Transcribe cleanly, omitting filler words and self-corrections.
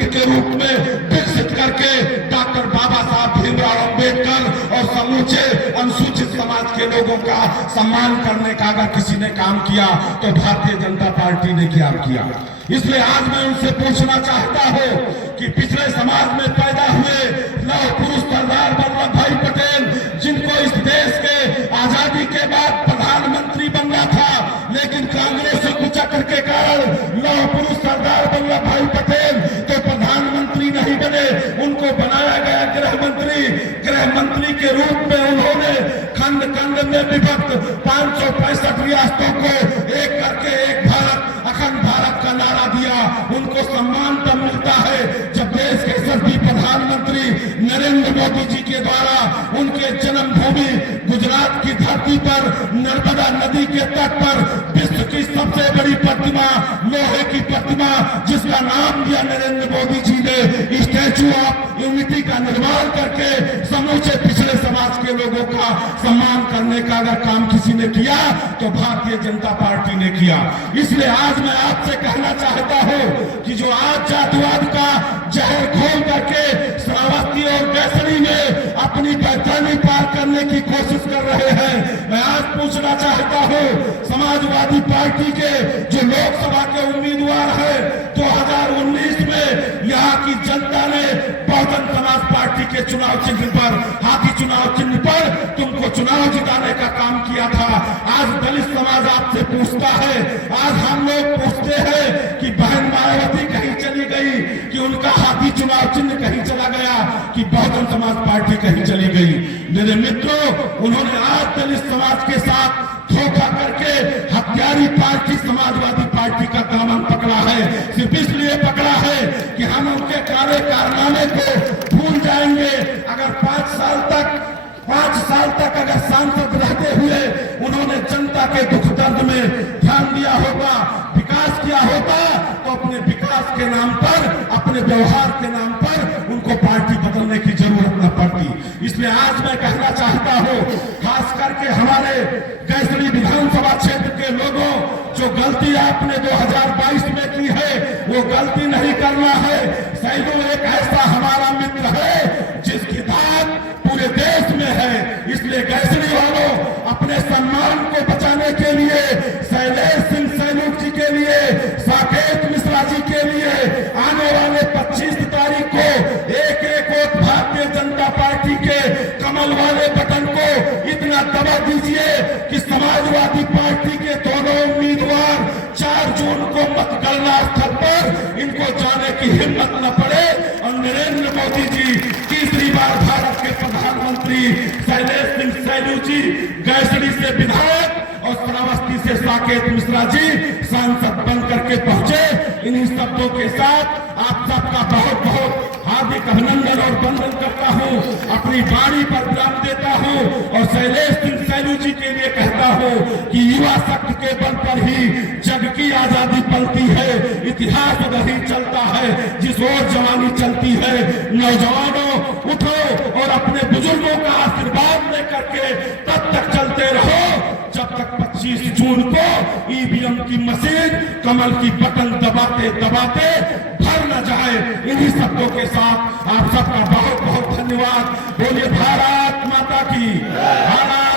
हिंद के रूप में विकसित करके डॉक्टर बाबा साहब भीमराव अम्बेडकर और समूचे अनुसूचित समाज के लोगों का सम्मान करने का अगर किसी ने काम किया तो भारतीय जनता पार्टी ने क्या किया। इसलिए आज मैं उनसे पूछना चाहता हूं कि पिछले समाज में पैदा हुए लौह पुरुष सरदार वल्लभ भाई पटेल, जिनको इस देश के आजादी के बाद प्रधानमंत्री बनना था, लेकिन कांग्रेस कुचक्र के कारण लौह पुरुष सरदार वल्लभ भाई पटेल तो प्रधानमंत्री नहीं बने, उनको बनाया गया गृह मंत्री। गृह मंत्री के रूप में उन्होंने खंड खंड में विभक्त 565 रियासतों को एक करके एक भारत, अखंड भारत का नारा दिया। उनको सम्मान तब मिलता है जब देश के यशस्वी प्रधानमंत्री नरेंद्र मोदी जी के द्वारा उनके जन्मभूमि गुजरात की धरती पर नर्मदा नदी के तट पर विश्व की सबसे बड़ी प्रतिमा, लोहे की प्रतिमा, जिसका नाम दिया नरेंद्र मोदी जी ने, स्टैचू ऑफ यूनिटी का निर्माण करके समूचे पिछले समाज के लोगों का सम्मान करने का अगर काम किसी ने किया तो भारतीय जनता पार्टी ने किया। इसलिए आज मैं आपसे कहना चाहता हूं कि जो आज जातिवाद का जहर घोल करके श्रावस्ती और गैसरी में अपनी पहचानी पार करने की कोशिश कर रहे हैं, मैं आज पूछना चाहता हूं समाजवादी पार्टी के जो लोकसभा के उम्मीदवार हैं, 2019 में यहाँ की जनता ने बहुजन समाज पार्टी के चुनाव चिन्ह पर, हाथी चुनाव चिन्ह पर तुमको चुनाव जिताने का काम किया था। आज दलित समाज आपसे पूछता है, आज हम लोग पूछते हैं कि बहन मायावती कहीं चली गई, कि उनका हाथी चुनाव चिन्ह कहीं चला गया, कि बहुजन समाज पार्टी कहीं चली गई। मेरे मित्रों, उन्होंने आज दलित समाज के साथ धोखा करके हत्यारी पार्टी समाजवादी पार्टी का दामन पकड़ा है। सिर्फ इसलिए पकड़ा है कि हम उनके काले कारनामे को भूल जाएंगे। अगर 5 साल तक अगर सांसद रहते हुए उन्होंने जनता के दुख दर्द में ध्यान दिया होता, विकास किया होता, तो अपने विकास के नाम पर, अपने व्यवहार के नाम पर उनको पार्टी बदलने की जरूरत न पड़ती। इसलिए आज मैं कहना चाहता हूं, खास करके हमारे गैसरी विधानसभा क्षेत्र के लोगों, जो गलती आपने 2022 में की है वो गलती नहीं करना है। सैलू एक ऐसा हमारा मित्र है जिसकी धाक पूरे देश में है। इसलिए गैसरी वालों, अपने सम्मान को बचाने के लिए, शैलेश सिंह सैलू जी के लिए, साकेत मिश्रा जी के लिए आने वाले 25 तारीख को एक एक वोट भारतीय जनता पार्टी के कमल वाले बटन को इतना दबा दीजिए कि समाजवादी पार्टी के दोनों उम्मीदवार 4 जून को मतगणना स्थल पर इनको जाने की हिम्मत न पड़े और नरेंद्र मोदी जी तीसरी बार भारत के प्रधानमंत्री, शैलेश सिंह सैलू जी गैसरी से विधायक और श्रावस्ती से साकेत मिश्रा जी सांसद बन करके पहुंचे। इन्हीं शब्दों के साथ आप सबका बहुत बहुत हार्दिक अभिनंदन और वंदन करता हूं, अपनी वाणी पर विराम देता हूं और शैलेश सिंह सैलू जी के लिए कहता हूं कि युवा शक्ति के बल पर ही जग की आजादी पलती है, इतिहास उधर ही चलता है जिस ओर जवानी चलती है। नौजवानों, उठो और अपने बुजुर्गों का आशीर्वाद लेकर के तब तक चलते रहो जब तक 25 जून को ईवीएम की मशीन कमल की बटन दबाते दबाते भर न जाए। इन्हीं शब्दों के साथ आप सबका बहुत बहुत धन्यवाद। बोलिए भारत माता की। भारत